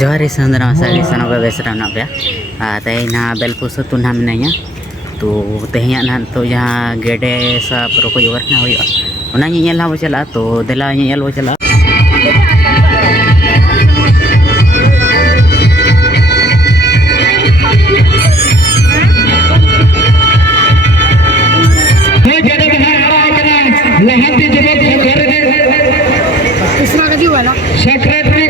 जोहार संदरा साली सनोगा बेसरा ना पे तेना बेलपुसु तु ना मिनाया तो तेहया ना तो जहाँ गेडे सा प्रोको योर ना होया ओना ñeñel ha चला तो देला ñeñel bo चला सेक्रेटरी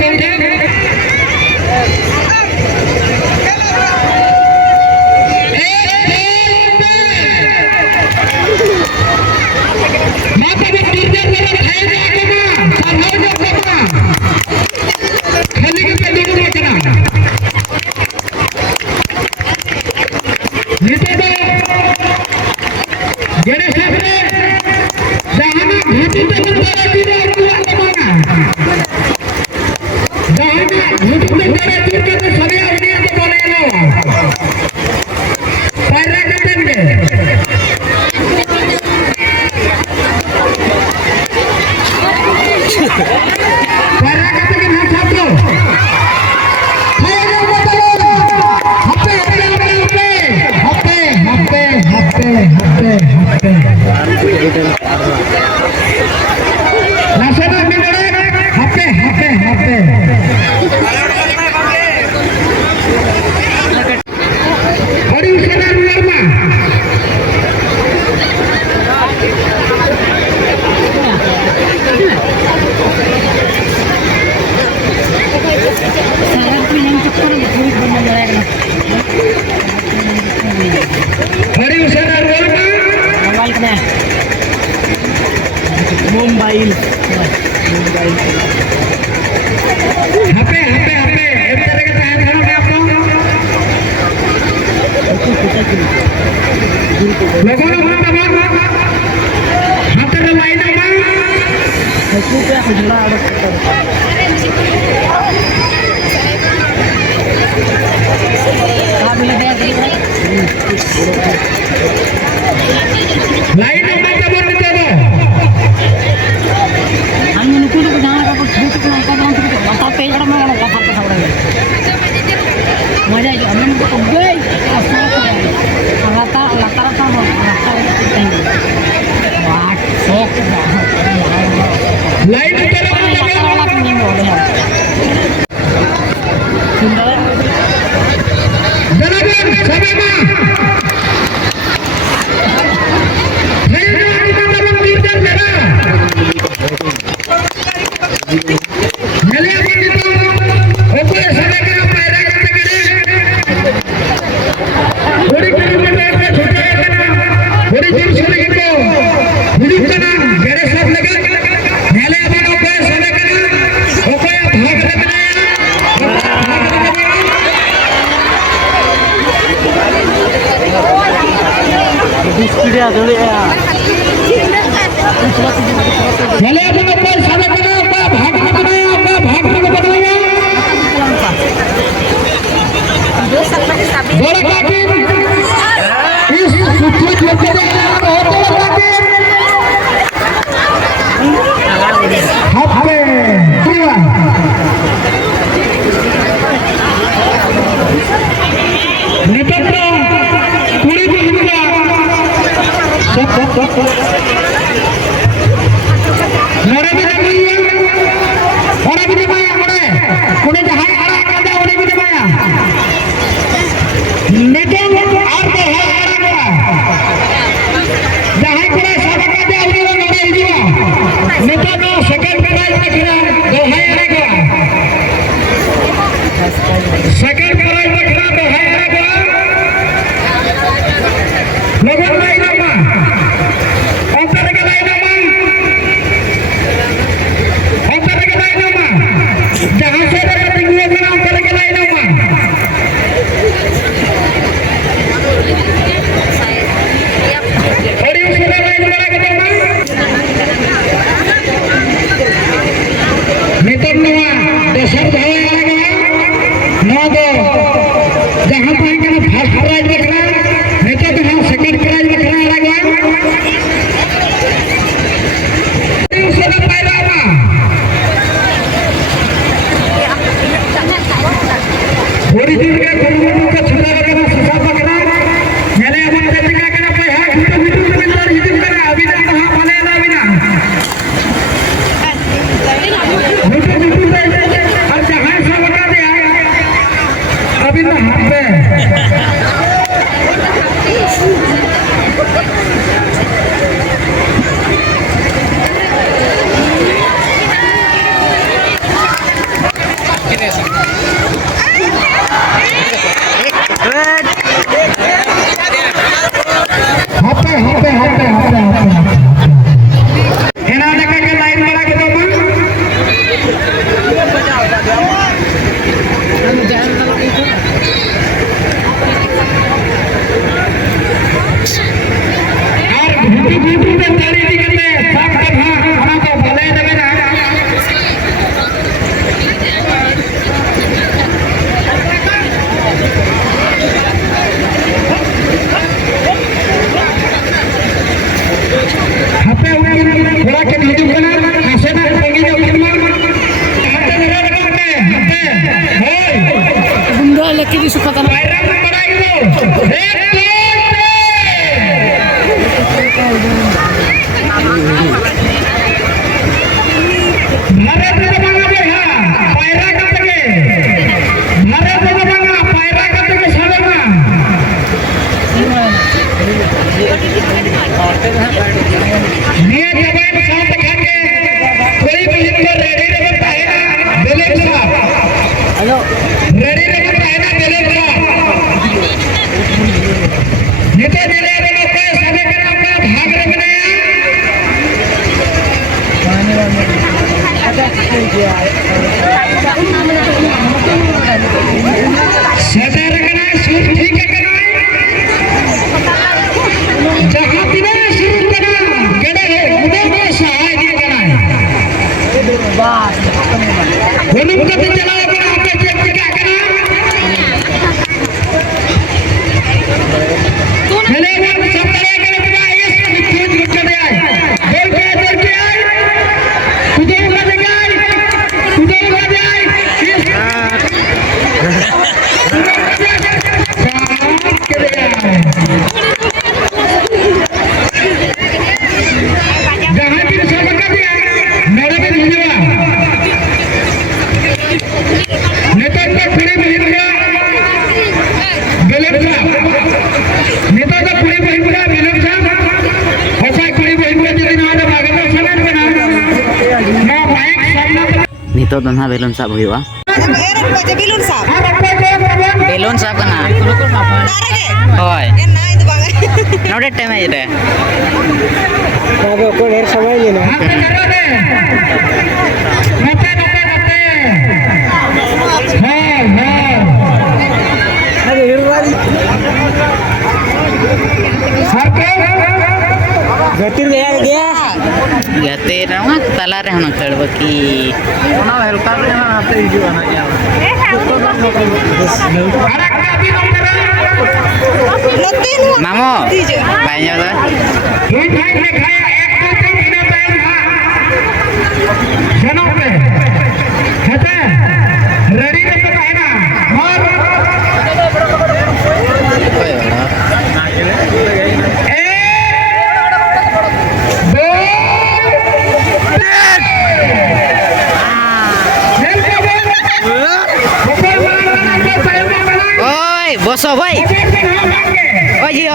मोबाइल हपे हपे हपे एक तरह के टाइम खराब है आपको लोगों ने बोला तमाम हाथ में लाइन है इसको क्या खुजला आप ले दे लाइन में मत बोल दे मजा ओरिजिन के गुरुमुखी को छुड़ा करना सुसा पकड़ा मेले अपन देखा करना पे है घुटू घुटू के अंदर हिजन करना अभी तक कहां भले ना बिना घुटू घुटू से और जहां से बता दे अभी ना हाथ पे Nito doon ha belon sab huyo ah. Bilun sab. Belon sab kana. Hoy. Node time ay ite. Bago ko her samay ni na. Aduh hirwali. Gatir dia. Gatir nama tala re hona kadbaki. Ona helper re na ate hidu ana ya. Mamo. Banyak dah. Boso boy. Oh iya.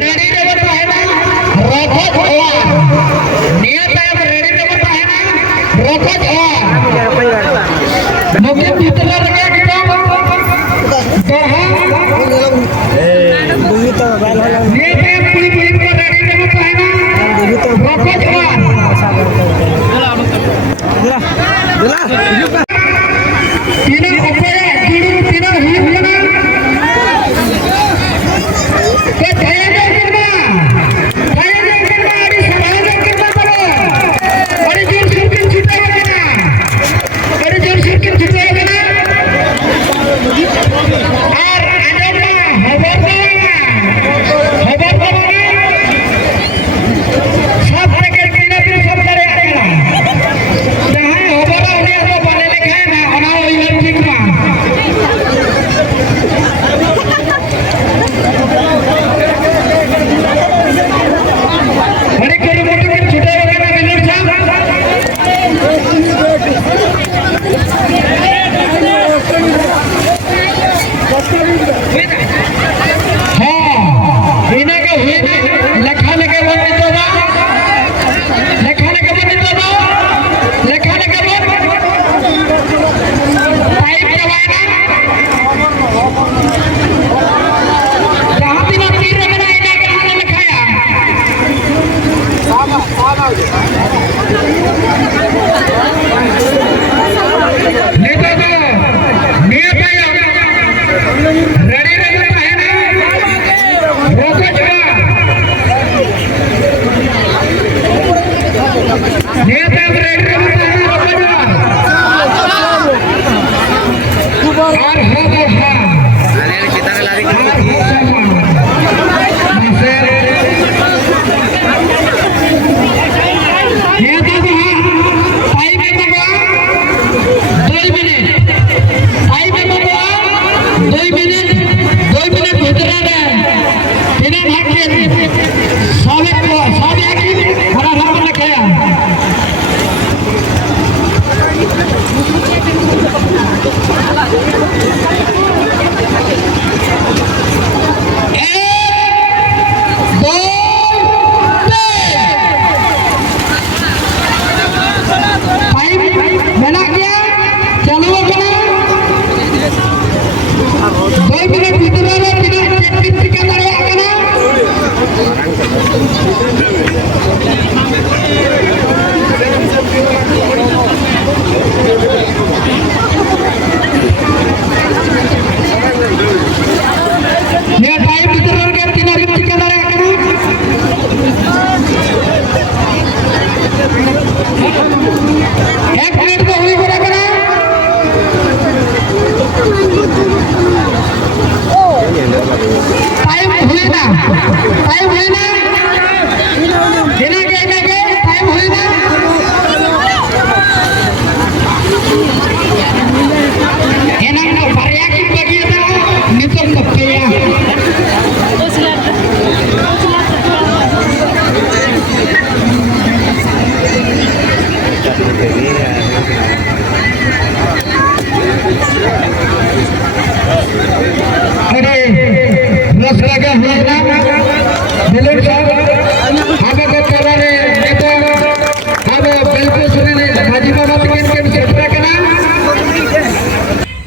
ready Tina opera kiru tina hubungan. Kaya kirma di sabana kirma bolo. Hari jor surkin cita lagana. Ar adama habar सब लेकर tina tina सब करे आकरा. जहाँ हमारा उन्हें तो बने लिखा है ना हमारा ये ठीक ना. बड़े कोई मोटे के छोटे वगैरह बिल्कुल साहब. हाँ, इन्हें के हुए ना लखाने के बंदे तो ना. लेखाने के बंदे तो ना. लेखाने के बंदे पाइप लगाना. जहाँ भी ना तीर रखना इन्हें के हाथ में लिखाया. नहीं तो नहीं पाया. रेडी रहना है ना. रोको जरा. नहीं तो रेडी रहना है रोको जरा. और हो तो हाँ.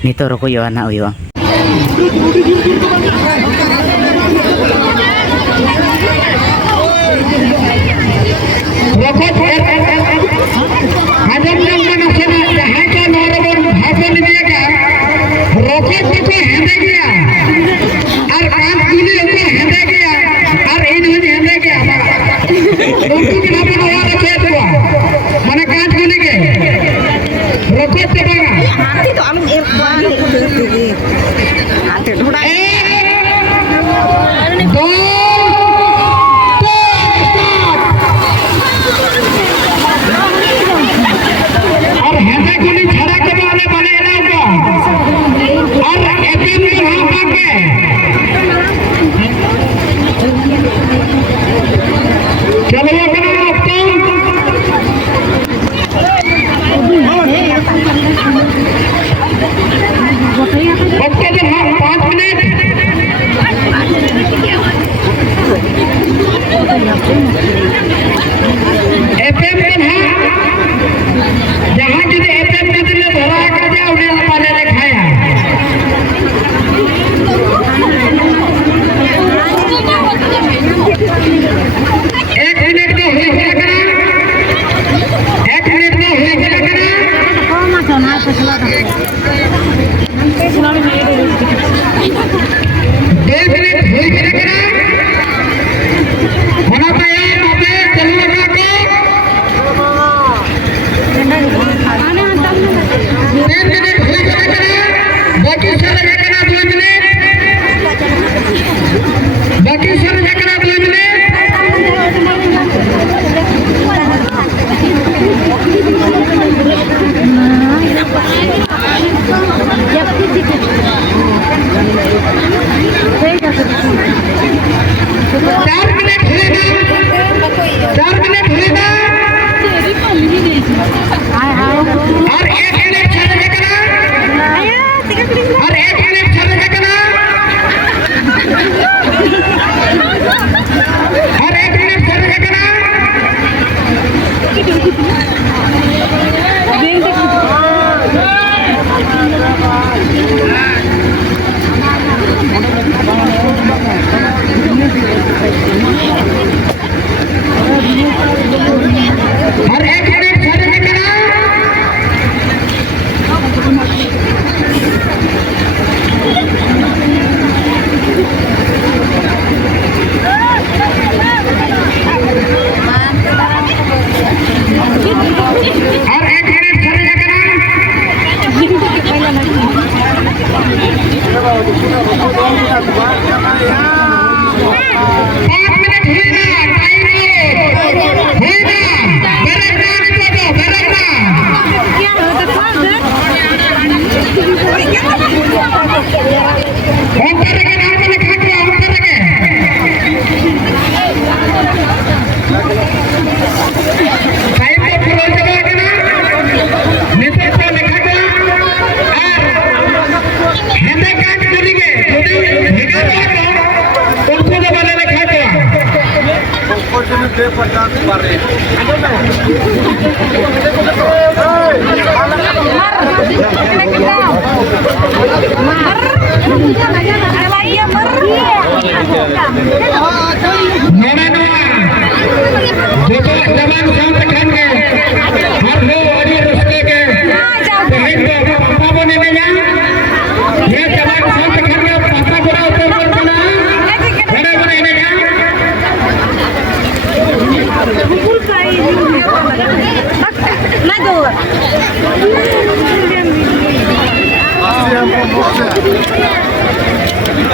Nito roko yo anak yo. हाथी तो हम एक बार हाथी ढूंढा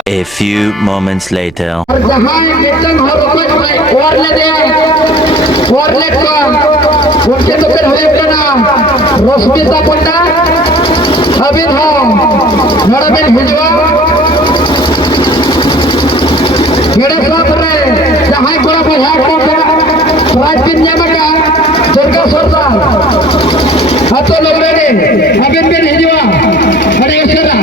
A few moments later. Rashmita पंडा अबिन हो नड़बिन हिजवा गेड़े साथ रे जहां कोड़ा बहा को प्राइज पिन ᱧᱟᱢᱟᱠᱟ दुर्गा सरदार हातो लोग रेडी अबिन बिन हिजवा अरे उसरा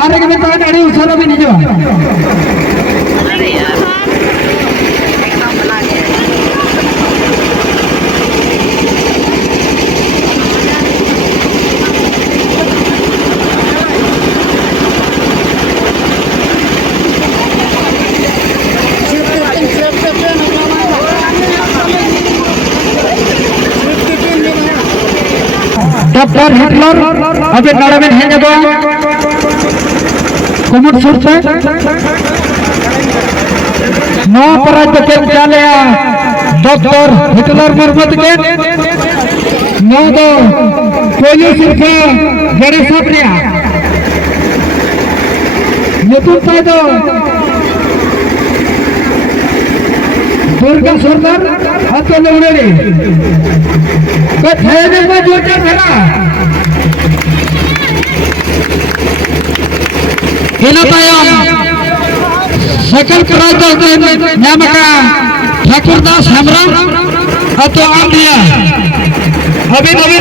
हारे के तो गाड़ी उसरा भी नहीं जो डॉक्टर हिटलर अभी नाड़ा में है जब कुमुट सुर से नौ पराज के चले डॉक्टर हिटलर मरमत के नौ दो पोलियो सिर्फ गड़ी सापरिया नेतृत्व दो दुर्गा सरदार हाथों में उड़े कहने में जो क्या था हिला तायम सकल कराता न्यामका ठाकुरदास हमरा हाथों आ दिया अभी नहीं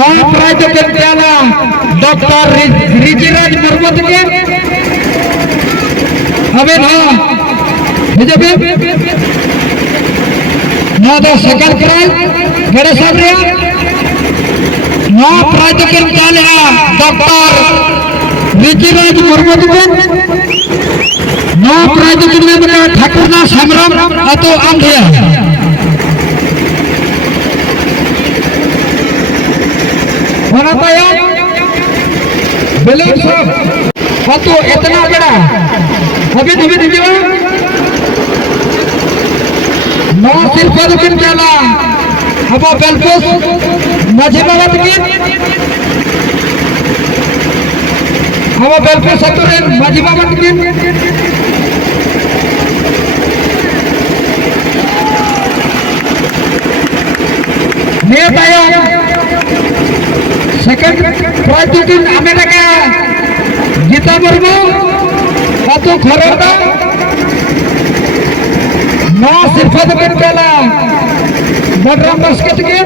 नवा प्राइज के चला डॉक्टर रिजिराज मुर्मू के अबे ना बीजेपी ना तो सेकंड प्राइज मेरे साथ रहा नवा प्राइज के चला डॉक्टर रिजिराज मुर्मू के नवा प्राइज के लिए ठाकुरना संग्राम अतो आंधिया होना पाया बेलून साहब तो इतना बड़ा अभी धीरे धीरे नौ सिर्फ दिन चला अब बेलपोस मझीबावत की अब बेलपोस सतुरेन मझीबावत की नेताया second prize team America Geeta Murmu अतो खरोदा नौ सिर्फत बिन केला बडराम बास्केट के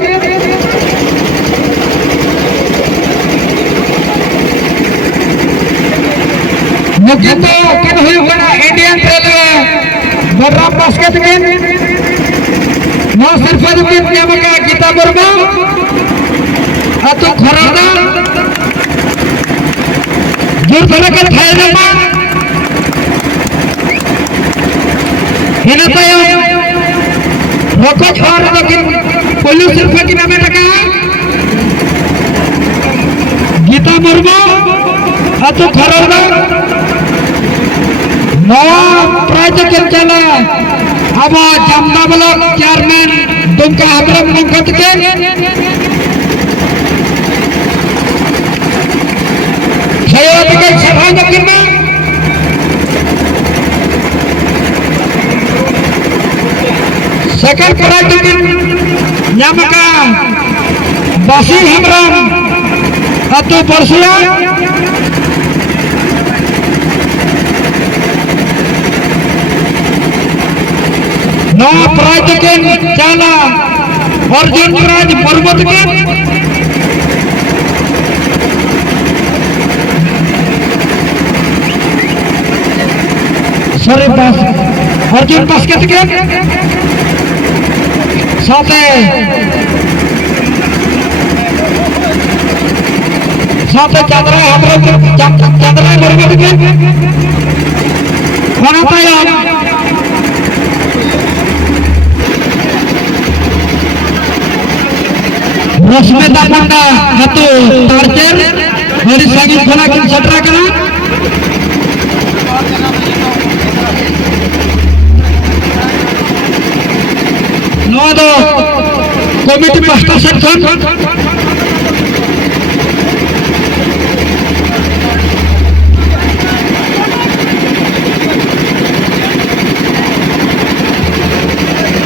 मुकितो किन हुई बना इंडियन रेलवे बडराम बास्केट के नौ सिर्फत बिन अमेरिका गीता मुर्मू अतो खरोदा जोर धड़कन खाए ना हिना रोको और लेकिन पुलिस सिर्फ की नाम लगा गीता मुर्मू अतो खरोदा नवा प्राइज के चला अब जमना ब्लॉक चेयरमैन दुमका अब्रम मुंकत के सभा में सेकंड प्राइज नामका बासी हेम्ब्रम अतो परसुआ नवा प्राइज के चाला अर्जुन राज पर्वत के सरे पास अर्जुन बास्केट के साथे चंद्रा हमरो चंद्रा मुर्मू के होना पाया रश्मिता पंडा हतो टार्चर हरी सागी खोला की सटरा करा नो दो कमिटी मास्टर सेक्शन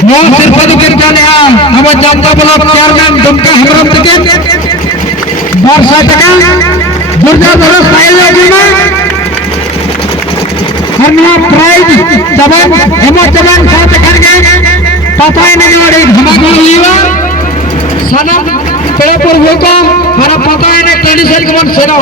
नो सिर्फ के चले हम जनता ब्लॉक चेयरमैन दुमका हेम्ब्रम के वर्षा टका दुर्गा बरस आयोजन में हरना प्राइज जवान हेमो जवान साथ करके पताई नहीं वाली धमाका हुआ सनम पेपर होगा हमारा पताई ने ट्रेडिशन के मन सेना